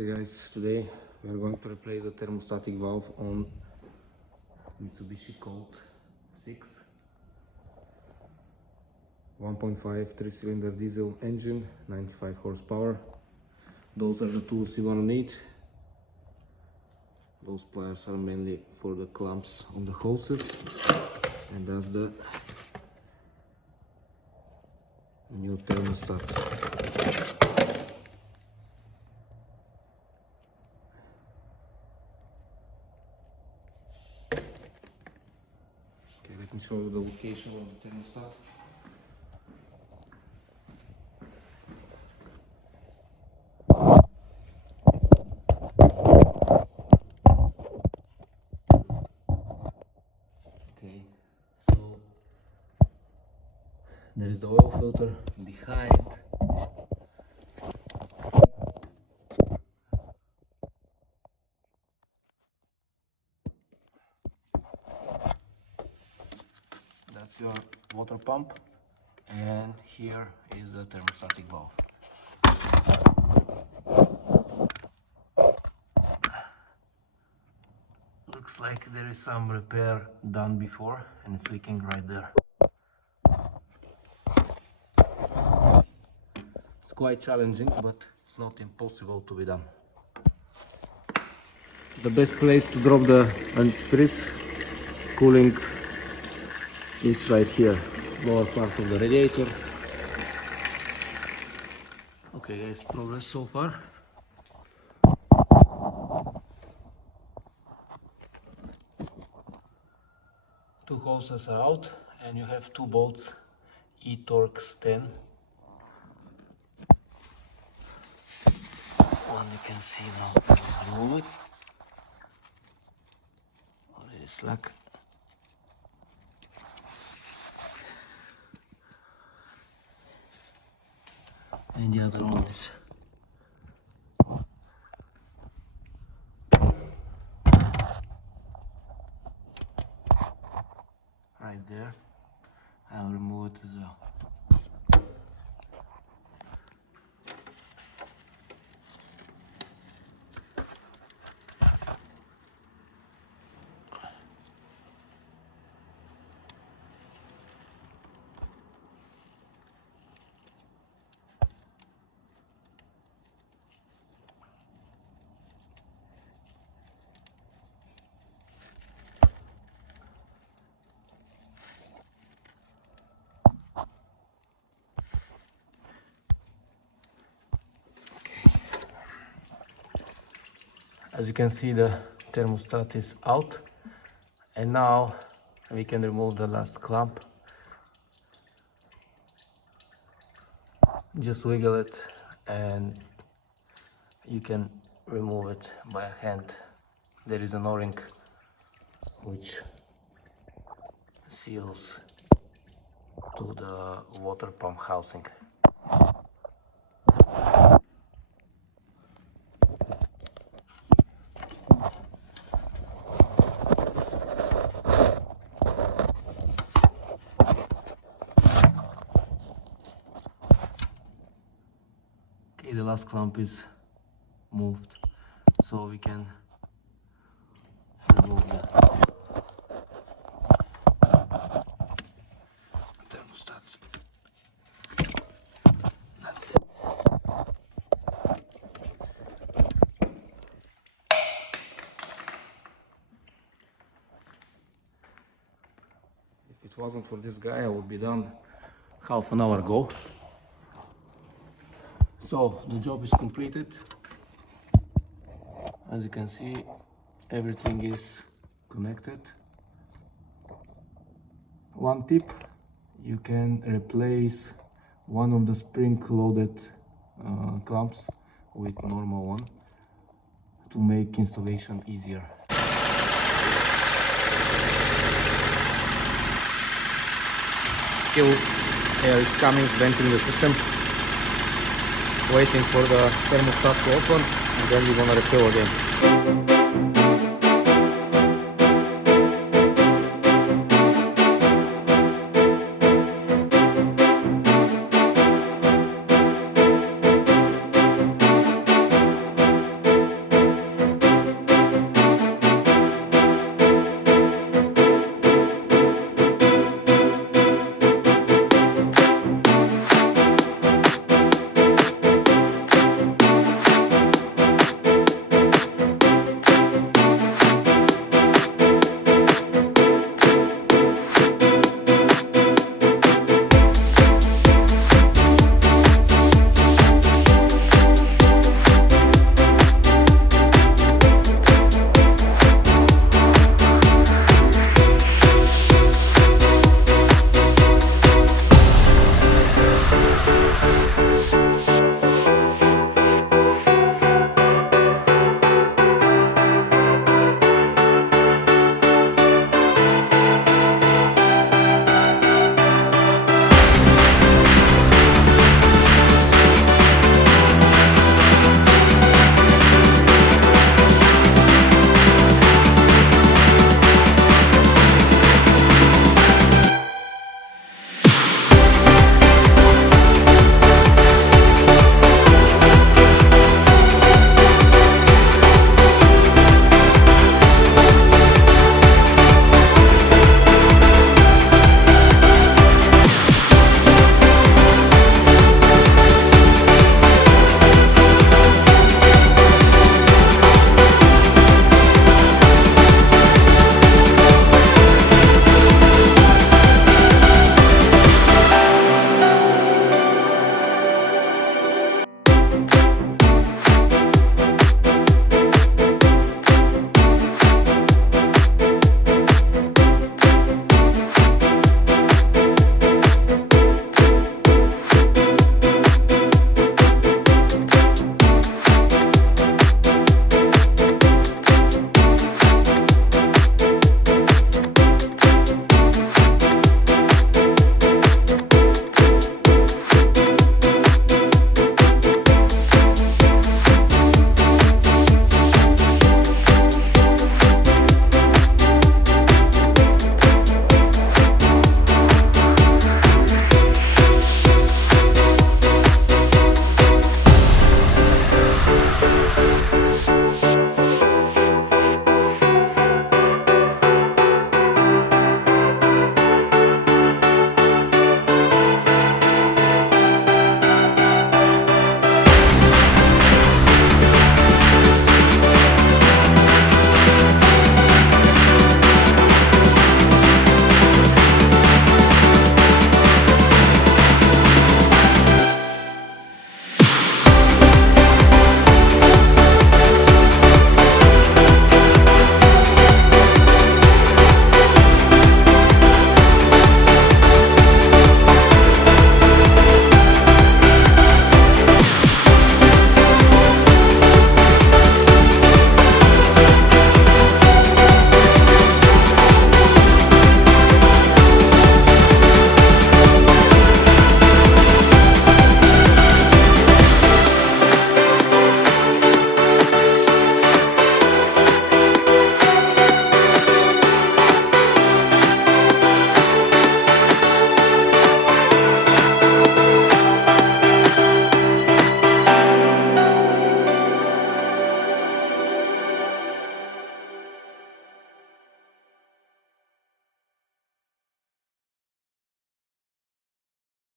Okay guys, today we are going to replace the thermostatic valve on Mitsubishi Colt 6 1.5 3-cylinder diesel engine, 95 horsepower. Those are the tools you're gonna need. Those pliers are mainly for the clamps on the hoses, and that's the new thermostat. Let me show you the location of the thermostat. Okay, so there is the oil filter behind. That's your water pump, and here is the thermostatic valve. Looks like there is some repair done before and it's leaking right there. It's quite challenging, but it's not impossible to be done. The best place to drop the antifreeze cooling is right here, lower part of the radiator. Okay guys, progress so far. Two hoses are out and you have two bolts, E-Torx 10. One you can see now, remove it. Already slack. And the other one is right there. I'll remove it as well. As you can see, the thermostat is out, and now we can remove the last clamp. Just wiggle it and you can remove it by hand. There is an O-ring which seals to the water pump housing. Okay, the last clamp is moved, so we can remove the thermostat. That's it. If it wasn't for this guy, I would be done half an hour ago. So the job is completed. As you can see, everything is connected. One tip: you can replace one of the spring-loaded clamps with normal one to make installation easier. Still air is coming, venting the system. Waiting for the thermostat to open, and then we're gonna refill again.